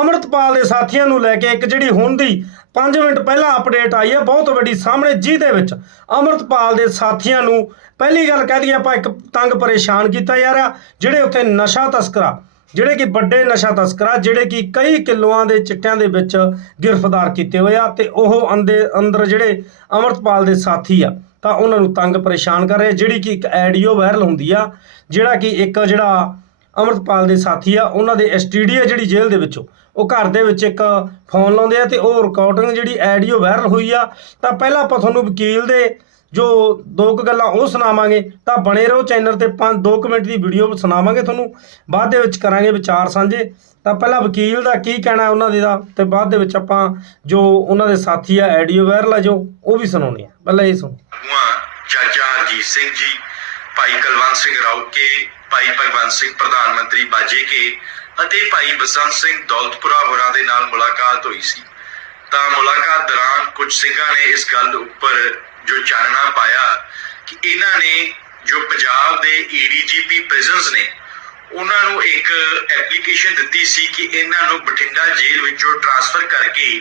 ਅਮਰਤਪਾਲ ਦੇ ਸਾਥੀਆਂ ਨੂੰ ਲੈ ਕੇ ਇੱਕ ਜਿਹੜੀ ਹੁਣ ਦੀ 5 ਮਿੰਟ ਪਹਿਲਾਂ ਅਪਡੇਟ ਆਈ ਹੈ, ਬਹੁਤ ਵੱਡੀ ਸਾਹਮਣੇ, ਜਿਹਦੇ ਵਿੱਚ ਅਮਰਤਪਾਲ ਦੇ ਸਾਥੀਆਂ ਨੂੰ ਪਹਿਲੀ ਗੱਲ ਕਹਿ ਦਈਏ ਆਪਾਂ ਇੱਕ ਤੰਗ ਪਰੇਸ਼ਾਨ ਕੀਤਾ ਜਾ ਰਿਹਾ ਜਿਹੜੇ ਉੱਥੇ ਨਸ਼ਾ ਤਸਕਰਾ, ਜਿਹੜੇ ਕਿ ਵੱਡੇ ਨਸ਼ਾ ਤਸਕਰਾ, ਜਿਹੜੇ ਕਿ ਕਈ ਕਿਲੋਆਂ ਦੇ ਚਿੱਟਿਆਂ ਦੇ ਵਿੱਚ ਗ੍ਰਿਫਤਾਰ ਕੀਤੇ ਹੋਏ ਆ ਤੇ ਉਹ ਅੰਦੇ, ਅੰਦਰ ਜਿਹੜੇ ਅਮਰਤਪਾਲ ਦੇ ਸਾਥੀ ਆ, ਤਾਂ ਉਹਨਾਂ ਨੂੰ ਤੰਗ ਪਰੇਸ਼ਾਨ ਕਰ ਰਹੇ ਜਿਹੜੀ ਕਿ ਇੱਕ ਆਡੀਓ ਵਾਇਰਲ ਹੁੰਦੀ ਆ, ਜਿਹੜਾ ਕਿ ਇੱਕ ਜਿਹੜਾ ਅਮਰਤਪਾਲ ਦੇ ਸਾਥੀ ਆ, ਉਹਨਾਂ ਦੇ ਐਸਟੀਡੀ ਜਿਹੜੀ ਜੇਲ੍ਹ ਦੇ ਵਿੱਚੋਂ। ਉਹ ਘਰ ਦੇ ਵਿੱਚ ਇੱਕ ਫੋਨ ਲਾਉਂਦੇ ਆ ਤੇ ਉਹ ਰਿਕਾਰਡਿੰਗ ਜਿਹੜੀ ਆਡੀਓ ਵਾਇਰਲ ਹੋਈ ਆ। ਤਾਂ ਪਹਿਲਾਂ ਆਪਾਂ ਤੁਹਾਨੂੰ ਵਕੀਲ ਦੇ ਜੋ ਦੋ ਕੁ ਗੱਲਾਂ ਉਹ ਸੁਣਾਵਾਂਗੇ, ਤਾਂ ਬਣੇ ਰਹੋ ਚੈਨਲ ਤੇ 5 2 ਮਿੰਟ ਦੀ ਵੀਡੀਓ ਸੁਣਾਵਾਂਗੇ ਤੁਹਾਨੂੰ। ਬਾਅਦ ਦੇ ਵਿੱਚ ਕਰਾਂਗੇ ਵਿਚਾਰ ਸਾਂਝੇ। ਤਾਂ ਪਹਿਲਾਂ ਵਕੀਲ ਦਾ ਕੀ ਕਹਿਣਾ ਉਹਨਾਂ ਦੇ ਦਾ, ਤੇ ਬਾਅਦ ਦੇ ਵਿੱਚ ਆਪਾਂ ਜੋ ਉਹਨਾਂ ਦੇ ਸਾਥੀ ਆ ਆਡੀਓ ਵਾਇਰਲ ਆ ਜੋ, ਉਹ ਵੀ ਸੁਣਾਉਣੀ ਆ। ਪਹਿਲਾਂ ਇਹ ਸੁਣੋ। ਚਾਚਾ ਹਰਜੀਤ ਸਿੰਘ ਜੀ, ਭਾਈ ਕੁਲਵੰਤ ਸਿੰਘ ਰਾਉਕੇ ਭਾਈ ਭਗਵੰਤ ਸਿੰਘ, ਪ੍ਰਧਾਨ ਮੰਤਰੀ ਬਾਜੇ ਅਤੇ ਭਾਈ ਬਸੰਤ ਸਿੰਘ ਦੌਲਤਪੁਰਾ ਹੋਰਾਂ ਦੇ ਨਾਲ ਮੁਲਾਕਾਤ ਹੋਈ ਸੀ। ਤਾਂ ਮੁਲਾਕਾਤ ਦੌਰਾਨ ਕੁਝ ਸਿੰਘਾਂ ਨੇ ਇਸ ਗੱਲ ਉੱਪਰ ਜੋ ਚਾਨਣਾ ਪਾਇਆ ਕਿ ਇਹਨਾਂ ਨੇ ਜੋ ਪੰਜਾਬ ਦੇ ਏਡੀਜੀਪੀ ਪ੍ਰਿਜ਼ਨਸ ਨੇ, ਉਹਨਾਂ ਨੂੰ ਇੱਕ ਐਪਲੀਕੇਸ਼ਨ ਦਿੱਤੀ ਸੀ ਕਿ ਇਹਨਾਂ ਨੂੰ ਬਠਿੰਡਾ ਜੇਲ੍ਹ ਵਿੱਚੋਂ ਟ੍ਰਾਂਸਫਰ ਕਰਕੇ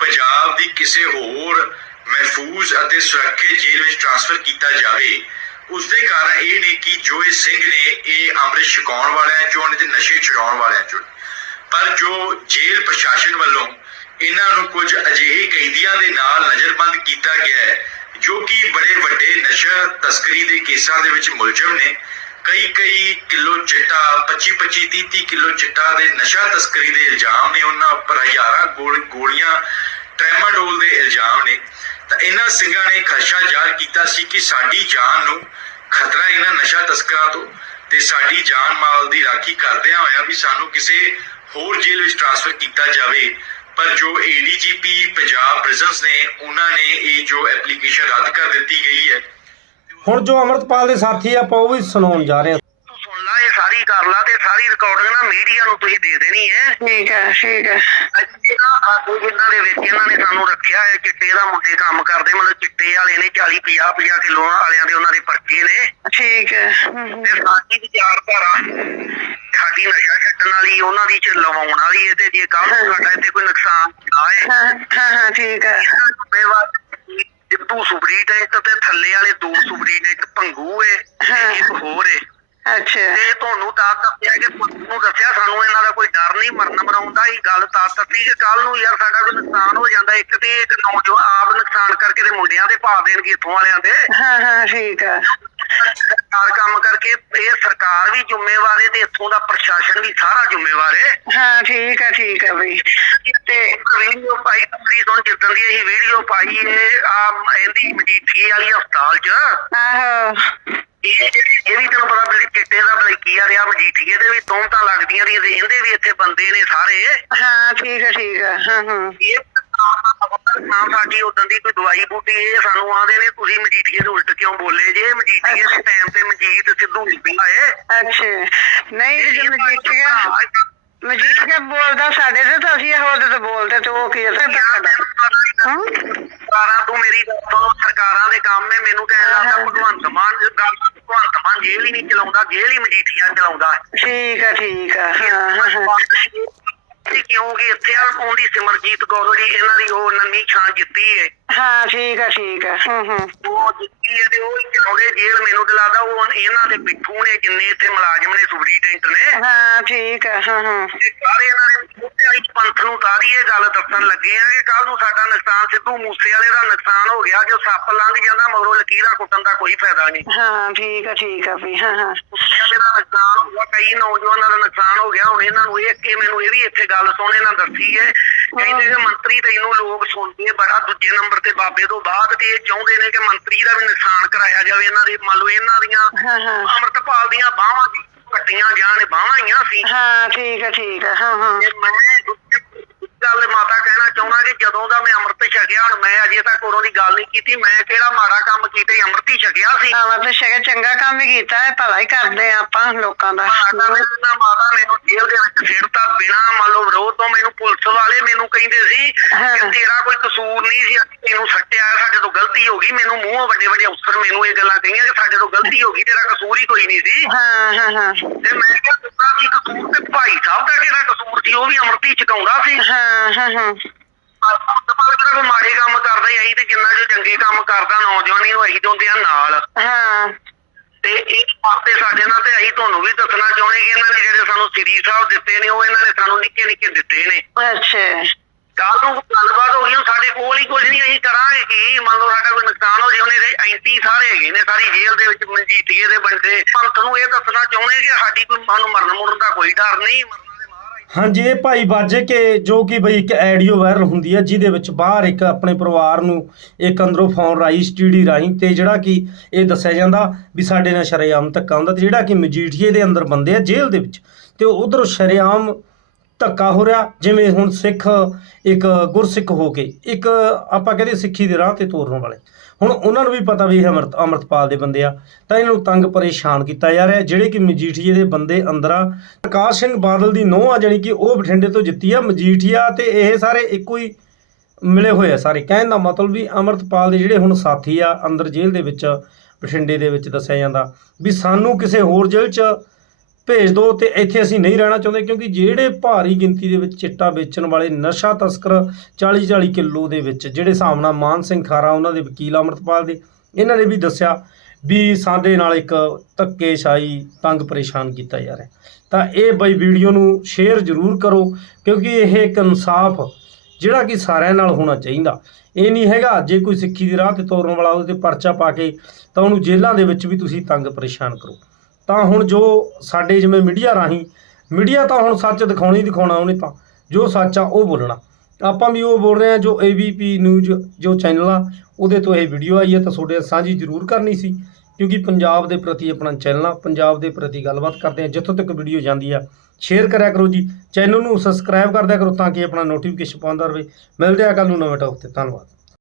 ਪੰਜਾਬ ਦੀ ਕਿਸੇ ਹੋਰ ਮਹਿਫੂਜ਼ ਅਤੇ ਸੁਰੱਖਿਅਤ ਜੇਲ੍ਹ ਵਿੱਚ ਟ੍ਰਾਂਸਫਰ ਕੀਤਾ ਜਾਵੇ। ਉਸ ਦੇ ਕਾਰਨ ਇਹ ਨੇ ਕਿ ਜੋ ਇਹ ਸਿੰਘ ਨੇ, ਇਹ ਅੰਮ੍ਰਿਤ ਛਕਾਉਣ ਵਾਲਿਆਂ ਚੋਂ ਨੇ ਤੇ ਨਸ਼ੇ ਛੁਡਾਉਣ ਵਾਲਿਆਂ ਚੋਂ ਪਰ ਜੋ ਜੇਲ੍ਹ ਪ੍ਰਸ਼ਾਸਨ ਵੱਲੋਂ ਇਹਨਾਂ ਨੂੰ ਕੁਝ ਅਜਿਹੇ ਕੈਦੀਆਂ ਦੇ ਨਾਲ ਨਜ਼ਰਬੰਦ ਕੀਤਾ ਗਿਆ ਹੈ, ਜੋ ਕਿ ਬੜੇ ਵੱਡੇ ਨਸ਼ਾ ਤਸਕਰੀ ਦੇ ਕੇਸਾਂ ਦੇ ਵਿੱਚ ਮੁਲਜ਼ਮ ਨੇ ਕਈ ਕਈ ਕਿਲੋ ਚਿੱਟਾ 25 25 30 30 ਕਿਲੋ ਚਿੱਟਾ ਦੇ ਨਸ਼ਾ ਤਸਕਰੀ ਦੇ ਇਲਜ਼ਾਮ ਨੇ ਉਹਨਾਂ ਉੱਪਰ ਹਜ਼ਾਰਾਂ ਗੋਲ- ਗੋਲੀਆਂ ਟ੍ਰੈਮਾਡੋਲ ਦੇ ਇਲਜ਼ਾਮ ਨੇ, ਤਾਂ ਇਹਨਾਂ ਸਿੰਘਾਂ ਨੇ ਖਦਸ਼ਾ ਜ਼ਾਹਰ ਕੀਤਾ ਸੀ ਕਿ ਸਾਡੀ ਜਾਨ ਨੂੰ ਖਤਰਾ ਇਹਨਾਂ ਨਸ਼ਾ ਤਸਕਰਾਂ ਤੋਂ ਤੇ ਸਾਡੀ ਜਾਨ ਮਾਲ ਦੀ ਰਾਖੀ ਕਰਦਿਆਂ ਹੋਇਆ ਵੀ ਸਾਨੂੰ ਕਿਸੇ ਹੋਰ ਜੇਲ੍ਹ ਵਿੱਚ ਟ੍ਰਾਂਸਫਰ ਕੀਤਾ ਜਾਵੇ। ਪਰ ਜੋ ਏਡੀਜੀਪੀ ਪੰਜਾਬ ਪ੍ਰਿਜ਼ਨਸ ਨੇ, ਉਹਨਾਂ ਨੇ ਇਹ ਜੋ ਐਪਲੀਕੇਸ਼ਨ ਰੱਦ ਕਰ ਦਿੱਤੀ ਗਈ ਹੈ। ਹੁਣ ਜੋ ਅਮਰਤਪਾਲ ਦੇ ਸਾਥੀ ਆਪਾਂ ਉਹ ਵੀ ਸੁਣਾਉਣ ਜਾ ਰਹੇ ਹਾਂ। ਸਾਰੀ ਕਰ ਲਾ ਤੇ ਸਾਰੀ ਰਿਕਾਰਡਿੰਗ ਨਾ ਮੀਡੀਆ ਨੂੰ ਤੁਸੀਂ ਦੇ ਦੇਣੀ ਹੈ। ਠੀਕ ਹੈ ਠੀਕ ਹੈ। ਨਾ ਆਗੂ ਜਿਨ੍ਹਾਂ ਦੇ ਵਿੱਚ ਇਹਨਾਂ ਨੇ ਸਾਨੂੰ ਰੱਖਿਆ ਹੈ ਚਿੱਟੇ ਦਾ ਮੁੰਡੇ ਕੰਮ ਕਰਦੇ ਮਤਲਬ ਚਿੱਟੇ ਵਾਲੇ ਨੇ 40 50 50 ਕਿਲੋ ਵਾਲਿਆਂ ਦੇ ਉਹਨਾਂ ਦੇ ਪਰਚੇ ਨੇ। ਠੀਕ ਹੈ। ਤੇ ਸਾਡੀ ਵਿਚਾਰਧਾਰਾ ਸਾਡੀ ਨਸ਼ਾ ਛੱਡਣ ਵਾਲੀ ਉਹਨਾਂ ਦੀ ਚ ਲਵਾਉਣ ਵਾਲੀ ਹੈ ਤੇ ਜੇ ਕੱਲ ਨੂੰ ਸਾਡਾ ਇੱਥੇ ਕੋਈ ਨੁਕਸਾਨ ਆਏ ਹਾਂ ਠੀਕ ਹੈ। ਤੇ ਥੱਲੇ ਵਾਲੇ ਦੋ ਸੁਪਰੀਟੈਂਟ ਭੰਗੂ ਏ। ਇੱਕ ਹੋਰ ਏ ਅੱਛਾ। ਤੇ ਤੁਹਾਨੂੰ ਤਾਂ ਦੱਸਿਆ ਕਿ ਤੁਹਾਨੂੰ ਦੱਸਿਆ ਸਾਨੂੰ ਇਹਨਾਂ ਦਾ ਕੋਈ ਡਰ ਨਹੀਂ ਮਰਨ ਮਰਾਉਣ ਦਾ ਹੀ ਗੱਲ ਤਾਂ ਦੱਸੀ ਕਿ ਕੱਲ ਨੂੰ ਯਾਰ ਸਾਡਾ ਕੋਈ ਨੁਕਸਾਨ ਹੋ ਜਾਂਦਾ ਇੱਕ ਤੇ ਇੱਕ ਨੌਜਵਾਨ ਆਪ ਨੁਕਸਾਨ ਕਰਕੇ ਤੇ ਮੁੰਡਿਆਂ ਦੇ ਪਾ ਦੇਣਗੇ ਇੱਥੋਂ ਵਾਲਿਆਂ ਦੇ। ਹਾਂ ਹਾਂ ਠੀਕ ਹੈ ਸਰਕਾਰ ਕੰਮ ਕਰਕੇ ਇਹ ਸਰਕਾਰ ਵੀ ਜ਼ਿੰਮੇਵਾਰ ਹੈ ਤੇ ਇੱਥੋਂ ਦਾ ਪ੍ਰਸ਼ਾਸਨ ਵੀ ਸਾਰਾ ਜ਼ਿੰਮੇਵਾਰ ਹੈ। ਹਾਂ ਠੀਕ ਹੈ ਠੀਕ ਹੈ ਬਈ। ਤੇ ਵੀਡੀਓ ਪਾਈ ਪਲੀਜ਼ ਹੁਣ ਜਿੱਦਣ ਦੀ ਇਹ ਵੀਡੀਓ ਪਾਈ ਹੈ ਆ ਇਹਦੀ ਮਜੀਠੀ ਵਾਲੀ ਹਸਪਤਾਲ 'ਚ। ਆਹੋ। ਇਹ ਇਹ ਵੀ ਤੈਨੂੰ ਪਤਾ ਮੇਰੀ ਚਿੱਟੇ ਦਾ ਬਲਕੀਆ ਰਿਹਾ ਮਜੀਠੀਏ ਦੇ ਵੀ ਤੋਮਤਾਂ ਲੱਗਦੀਆਂ ਰਹੀਆਂ ਤੇ ਇਹਦੇ ਵੀ ਇੱਥੇ ਬੰਦੇ ਨੇ ਸਾਰੇ। ਹਾਂ ਠੀਕ ਹੈ ਠੀਕ ਹੈ। ਹਾਂ ਹਾਂ। ਇਹ ਨਾ ਸਾਡੀ ਉਦੋਂ ਦੀ ਕੋਈ ਦਵਾਈ ਬੂਟੀ ਇਹ ਸਾਨੂੰ ਆਂਦੇ ਨੇ ਤੁਸੀਂ ਮਜੀਠੀਏ ਦੇ ਉਲਟ ਕਿਉਂ ਬੋਲੇ ਜੇ? ਮਜੀਠੀਏ ਦੇ ਟਾਈਮ ਤੇ ਮਜੀਦ ਸਿੱਧੂ ਨਹੀਂ ਪਿਆ ਏ ਅੱਛਾ। ਨਹੀਂ ਜੇ ਮਜੀਠੀਆ ਮਜੀਠੀਆ ਬੋਲਦਾ ਸਾਡੇ ਤੇ ਤਾਂ ਅਸੀਂ ਹੋਰ ਤੇ ਬੋਲਦੇ ਤੇ ਉਹ ਕੀ ਹੈ ਸਾਡਾ ਹਾਂ? ਸਰਕਾਰਾਂ ਤੂੰ ਮੇਰੀ ਗੱਲ ਸੁਣੋ ਸਰਕਾਰਾਂ ਦੇ ਕੰਮ ਹੈ ਮੈਨੂੰ ਕਹਿਣ ਲੱਗਦਾ ਭਗਵੰਤ ਮਾਨ ਗੱਲ ਭਗਵੰਤ ਮਾਨ ਜੇਲ੍ਹ ਹੀ ਨਹੀਂ ਚਲਾਉਂਦਾ ਜੇਲ੍ਹ ਹੀ ਮਜੀਠੀਆ ਚਲਾਉਂਦਾ। ਠੀਕ ਹੈ ਠੀਕ ਹੈ ਹਾਂ ਹਾਂ। ਤੇ ਕਿਉਂਕਿ ਇੱਥੇ ਆਉਂਦੀ ਸਿਮਰਜੀਤ ਕੌਰ ਜੀ ਇਹਨਾਂ ਦੀ ਉਹ ਨੰਨੀ ਛਾਂ ਜਿੱਤੀ ਹੈ ਹਾਂ ਠੀਕ ਹੈ ਠੀਕ ਹੈ ਹੂੰ ਹੂੰ। ਉਹ ਜਿੱਤੀ ਹੈ ਤੇ ਉਹ ਹੀ ਚਲਾਉਂਦੇ ਜੇਲ੍ਹ ਮੈਨੂੰ ਤੇ ਲੱਗਦਾ ਉਹ ਇਹਨਾਂ ਦੇ ਪਿੱਠੂ ਨੇ ਜਿੰਨੇ ਇੱਥੇ ਮੁਲਾਜ਼ਮ ਨੇ ਸੁਪਰੀਟੈਂਟ ਨੇ। ਹਾਂ ਠੀਕ ਹੈ ਹਾਂ ਹਾਂ। ਤੇ ਸਾਰੇ ਇਹਨਾਂ ਮੂਸੇ ਵਾਲੀ ਪੰਥ ਨੂੰ ਸਾਰੀ ਇਹ ਗੱਲ ਦੱਸਣ ਲੱਗੇ ਆ ਕਿ ਕੱਲ ਨੂੰ ਸਾਡਾ ਨੁਕਸਾਨ ਸਿੱਧੂ ਮੂਸੇ ਵਾਲੇ ਦਾ ਨੁਕਸਾਨ ਹੋ ਗਿਆ ਜੋ ਸੱਪ ਲੰਘ ਜਾਂਦਾ ਮਗਰੋਂ ਲਕੀਰਾਂ ਕੁੱਟਣ ਦਾ ਕੋਈ ਫਾਇਦਾ ਨਹੀਂ। ਹਾਂ ਠੀਕ ਹੈ ਠੀਕ ਹੈ ਵੀ ਹਾਂ ਹਾਂ। ਕਿਸੇ ਦਾ ਨੁਕਸਾਨ ਹੋ ਗਿਆ ਕਈ ਨੌਜਵਾਨਾਂ ਦਾ ਨੁਕਸਾਨ ਹੋ ਗਿਆ ਹੁਣ ਇਹਨਾਂ ਨੂੰ ਇਹ ਕਿ ਮੈਨੂੰ ਇਹ ਵੀ ਇੱਥੇ ਗੱਲ ਸੁਣ ਇਹਨਾਂ ਦੱਸੀ ਹੈ ਕਹਿੰਦੇ ਕਿ ਮੰਤਰੀ ਤੈਨੂੰ ਲੋਕ ਸੁਣਦੇ ਆ ਬੜਾ ਦੂਜੇ ਨੰਬਰ ਤੇ ਬਾਬੇ ਤੋਂ ਬਾਅਦ ਤੇ ਇਹ ਚਾਹੁੰਦੇ ਨੇ ਕਿ ਮੰਤਰੀ ਦਾ ਵੀ ਨੁਕਸਾਨ ਕਰਾਇਆ ਜਾਵੇ ਇਹਨਾਂ ਦੇ ਮੰਨ ਲਓ ਇਹਨਾਂ ਦੀਆਂ ਅੰਮ੍ਰਿਤਪਾਲ ਦੀਆਂ ਬਾਹਾਂ ਕੱਟੀਆਂ ਜਾਣ ਬਾਹਾਂ ਹੀ ਆ ਸੀ। ਹਾਂ ਠੀਕ ਹੈ ਠੀਕ ਹੈ ਹਾਂ। ਹਾਂ ਮੈਂ ਗੱਲ ਮਾਤਾ ਕਹਿਣਾ ਚਾਹੁੰਦਾ ਕਿ ਜਦੋਂ ਦਾ ਮੈਂ ਅੰਮ੍ਰਿਤ ਛਕਿਆ ਹੁਣ ਮੈਂ ਅਜੇ ਤੱਕ ਉਰੋਂ ਦੀ ਗੱਲ ਨਹੀਂ ਕੀਤੀ। ਮੈਂ ਕਿਹੜਾ ਮਾੜਾ ਕੰਮ ਕੀਤਾ ਸੀ, ਅੰਮ੍ਰਿਤ ਹੀ ਛਕਿਆ ਸੀ। ਹਾਂ ਮਤਲਬ ਸ਼ਗਾ ਚੰਗਾ ਕੰਮ ਹੀ ਕੀਤਾ ਹੈ ਭਲਾ ਹੀ ਕਰਦੇ ਆ ਆਪਾਂ ਲੋਕਾਂ ਦਾ। ਮਾਤਾ ਮੈਨੂੰ ਜੇਲ੍ਹ ਦੇ ਵਿੱਚ ਸਿਰਤਾ ਬਿਨਾ ਮੰਨ ਲਓ ਵਿਰੋਧ ਤੋਂ ਮੈਨੂੰ ਪੁਲਿਸ ਵਾਲੇ ਮੈਨੂੰ ਕਹਿੰਦੇ ਸੀ ਹਾਂ। ਕਿ ਤੇਰਾ ਕੋਈ ਕਸੂਰ ਨਹੀਂ ਸੀ ਤੈਨੂੰ ਸੱਟਿਆ ਸਾਡੇ ਤੋਂ ਗਲਤੀ ਹੋ ਗਈ। ਮੈਨੂੰ ਮੂੰਹੋਂ ਵੱਡੇ ਵੱਡੇ ਅਫਸਰ ਮੈਨੂੰ ਇਹ ਗੱਲਾਂ ਕਹੀਆਂ ਕਿ ਸਾਡੇ ਤੋਂ ਗਲਤੀ ਹੋ ਗਈ ਤੇਰਾ ਕਸੂਰ ਹੀ ਕੋਈ ਨਹੀਂ ਸੀ। ਹਾਂ ਹਾਂ ਹਾਂ। ਤੇ ਮੈਂ ਕਿਹਾ ਕੀ ਕਸੂਰ ਤੇ ਭਾਈ ਸਾਹਿਬ ਦਾ ਕਿਹੜਾ ਕਸੂਰ ਸੀ ਉਹ ਵੀ ਅਮਰਤੀ ਚਕਾਉਂਦਾ ਸੀ। ਹਾਂ ਹਾਂ ਹਾਂ। ਅਮਰਤਪਾਲ ਕਿਹੜਾ ਮਾੜੇ ਕੰਮ ਕਰਦਾ ਹੀ ਆਈ ਤੇ ਜਿੰਨਾ ਜੋ ਚੰਗੇ ਕੰਮ ਕਰਦਾ ਨੌਜਵਾਨੀ ਨੂੰ ਅਸੀਂ ਹੁੰਦੇ ਆ ਨਾਲ। ਹਾਂ। ਤੇ ਇਹ ਪਾਸੇ ਸਾਡੇ ਨਾਲ ਤੇ ਅਸੀਂ ਤੁਹਾਨੂੰ ਵੀ ਦੱਸਣਾ ਚਾਹੁੰਦੇ ਕਿ ਇਹਨਾਂ ਨੇ ਜਿਹੜੇ ਸਾਨੂੰ ਸ੍ਰੀ ਸਾਹਿਬ ਦਿੱਤੇ ਨੇ ਉਹ ਇਹਨਾਂ ਨੇ ਸਾਨੂੰ ਨਿੱਕੇ ਨਿੱਕੇ ਦਿੱਤੇ ਨੇ। ਅੱਛਾ। ਕੱਲ ਨੂੰ ਗੱਲਬਾਤ ਹੋ ਗਈ ਸਾਡੇ ਕੋਲ ਹੀ ਕੁਝ ਨਹੀਂ ਅਸੀਂ ਕਰਾਂਗੇ ਕੀ? ਮੰਨ ਨੁਕਸਾਨ ਹੋ ਜੇ ਉਹਨੇ ਦੇ ਐਂਟੀ ਸਾਰੇ ਹੈਗੇ ਨੇ, ਸਾਰੀ ਜੇਲ੍ਹ ਦੇ ਵਿੱਚ ਮਨਜੀਠੀਏ ਦੇ ਬੰਦੇ। ਪੰਤ ਨੂੰ ਇਹ ਦੱਸਣਾ ਚਾਹੁੰਦੇ ਕਿ ਸਾਡੀ ਕੋਈ ਸਾਨੂੰ ਮਰਨ ਮੁਰਨ ਦਾ ਕੋਈ ਡਰ ਨਹੀਂ ਹਾਂਜੀ, ਇਹ ਭਾਈ ਬਾਜੇ ਕੇ ਜੋ ਕਿ ਬਈ ਇੱਕ ਆਡੀਓ ਵਾਇਰਲ ਹੁੰਦੀ ਹੈ, ਜਿਹਦੇ ਵਿੱਚ ਬਾਹਰ ਇੱਕ ਆਪਣੇ ਪਰਿਵਾਰ ਨੂੰ ਇੱਕ ਅੰਦਰੋਂ ਫੋਨ ਰਾਈ ਸਟੀਡੀ ਰਾਹੀਂ ਤੇ ਜਿਹੜਾ ਕਿ ਇਹ ਦੱਸਿਆ ਜਾਂਦਾ ਵੀ ਸਾਡੇ ਨਾਲ ਸ਼ਰੇਆਮ ਧੱਕਾ ਹੁੰਦਾ ਤੇ ਜਿਹੜਾ ਕਿ ਮਜੀਠੀਏ ਦੇ ਅੰਦਰ ਬੰਦੇ ਆ ਜੇਲ੍ਹ ਦੇ ਵਿੱਚ, ਤੇ ਉਧਰੋਂ ਸ਼ਰੇਆਮ ਧੱਕਾ ਹੋ ਰਿਹਾ, ਜਿਵੇਂ ਹੁਣ ਸਿੱਖ ਇੱਕ ਗੁਰਸਿੱਖ ਹੋ ਕੇ, ਇੱਕ ਆਪਾਂ ਕਹਿੰਦੇ ਸਿੱਖੀ ਦੇ ਰਾਹ ਤੇ ਤੋਰਨ ਵਾਲੇ। ਹੁਣ ਉਹਨਾਂ ਨੂੰ ਵੀ ਪਤਾ ਵੀ ਇਹ ਅਮਰਤ, ਅੰਮ੍ਰਿਤਪਾਲ ਦੇ ਬੰਦੇ ਆ, ਤਾਂ ਇਹਨਾਂ ਨੂੰ ਤੰਗ ਪਰੇਸ਼ਾਨ ਕੀਤਾ ਜਾ ਰਿਹਾ ਜਿਹੜੇ ਕਿ ਮਜੀਠੀਏ ਦੇ ਬੰਦੇ ਅੰਦਰ ਆ। ਪ੍ਰਕਾਸ਼ ਸਿੰਘ ਬਾਦਲ ਦੀ ਨੋਹ ਆ, ਜਾਣੀ ਕਿ ਉਹ ਬਠਿੰਡੇ ਤੋਂ ਜਿੱਤੀ ਆ ਮਜੀਠੀਆ, ਤੇ ਇਹ ਸਾਰੇ ਇੱਕੋ ਹੀ ਮਿਲੇ ਹੋਏ ਆ ਸਾਰੇ। ਕਹਿਣ ਦਾ ਮਤਲਬ ਵੀ ਅੰਮ੍ਰਿਤਪਾਲ ਦੇ ਜਿਹੜੇ ਹੁਣ ਸਾਥੀ ਆ, ਅੰਦਰ ਜੇਲ੍ਹ ਦੇ ਵਿੱਚ, ਬਠਿੰਡੇ ਦੇ ਵਿੱਚ ਦੱਸਿਆ ਜਾਂਦਾ ਵੀ ਸਾਨੂੰ ਕਿਸੇ ਹੋਰ ਜੇਲ੍ਹ 'ਚ ਭੇਜ ਦਿਓ ਤੇ ਇੱਥੇ ਅਸੀਂ ਨਹੀਂ ਰਹਿਣਾ ਚਾਹੁੰਦੇ ਕਿਉਂਕਿ ਜਿਹੜੇ ਭਾਰੀ ਗਿਣਤੀ ਦੇ ਵਿੱਚ ਚਿੱਟਾ ਵੇਚਣ ਵਾਲੇ ਨਸ਼ਾ ਤਸਕਰ 40 40 ਕਿਲੋ ਦੇ ਵਿੱਚ, ਜਿਹੜੇ ਹਿਸਾਬ ਨਾਲ ਮਾਨ ਸਿੰਘ ਖਾਰਾ ਉਹਨਾਂ ਦੇ ਵਕੀਲ ਅੰਮ੍ਰਿਤਪਾਲ ਦੇ, ਇਹਨਾਂ ਨੇ ਵੀ ਦੱਸਿਆ ਵੀ ਸਾਡੇ ਨਾਲ ਇੱਕ ਧੱਕੇਸ਼ਾਹੀ, ਤੰਗ ਪਰੇਸ਼ਾਨ ਕੀਤਾ ਜਾ ਰਿਹਾ। ਤਾਂ ਇਹ ਬਈ ਵੀਡੀਓ ਨੂੰ ਸ਼ੇਅਰ ਜ਼ਰੂਰ ਕਰੋ ਕਿਉਂਕਿ ਇਹ ਇੱਕ ਇਨਸਾਫ ਜਿਹੜਾ ਕਿ ਸਾਰਿਆਂ ਨਾਲ ਹੋਣਾ ਚਾਹੀਦਾ। ਇਹ ਨਹੀਂ ਹੈਗਾ, ਜੇ ਕੋਈ ਸਿੱਖੀ ਦੀ ਰਾਹ ਤੇ ਤੋਰਨ ਵਾਲਾ ਉਹਦੇ ਤੇ ਪਰਚਾ ਪਾ ਕੇ ਤਾਂ ਉਹਨੂੰ ਜੇਲ੍ਹਾਂ ਦੇ ਵਿੱਚ ਵੀ ਤੁਸੀਂ ਤੰਗ ਪਰੇਸ਼ਾਨ ਕਰੋ। ਤਾਂ ਹੁਣ ਜੋ ਸਾਡੇ ਜਿਵੇਂ ਮੀਡੀਆ ਰਾਹੀਂ, ਮੀਡੀਆ ਤਾਂ ਹੁਣ ਸੱਚ ਦਿਖਾਉਣੀ ਦਿਖਾਉਣਾ ਉਹਨੇ ਤਾਂ, ਜੋ ਸੱਚ ਆ ਉਹ ਬੋਲਣਾ। ਆਪਾਂ ਵੀ ਉਹ ਬੋਲ ਰਹੇ ਆ ਜੋ ABP ਨਿਊਜ਼ ਜੋ ਚੈਨਲ ਆ, ਉਹਦੇ ਤੋਂ ਇਹ ਵੀਡੀਓ ਆਈ ਹੈ ਤਾਂ ਤੁਹਾਡੇ ਸਾਂਝੀ ਜ਼ਰੂਰ ਕਰਨੀ ਸੀ, ਕਿਉਂਕਿ ਪੰਜਾਬ ਦੇ ਪ੍ਰਤੀ ਆਪਣਾ ਚੈਨਲ ਆ, ਪੰਜਾਬ ਦੇ ਪ੍ਰਤੀ ਗੱਲਬਾਤ ਕਰਦੇ ਆ ਜਿੱਥੋਂ ਤੱਕ ਵੀਡੀਓ ਜਾਂਦੀ ਆ ਸ਼ੇਅਰ ਕਰਿਆ ਕਰੋ ਜੀ ਚੈਨਲ ਨੂੰ ਸਬਸਕ੍ਰਾਈਬ ਕਰਦਿਆ ਕਰੋ ਤਾਂ ਕਿ ਆਪਣਾ ਨੋਟੀਫਿਕੇਸ਼ਨ ਪਾਉਂਦਾ ਰਹੇ। ਮਿਲਦੇ ਆ ਕੱਲ ਨੂੰ ਨਵੇਂ ਟੌਪ ਤੇ, ਧੰਨਵਾਦ।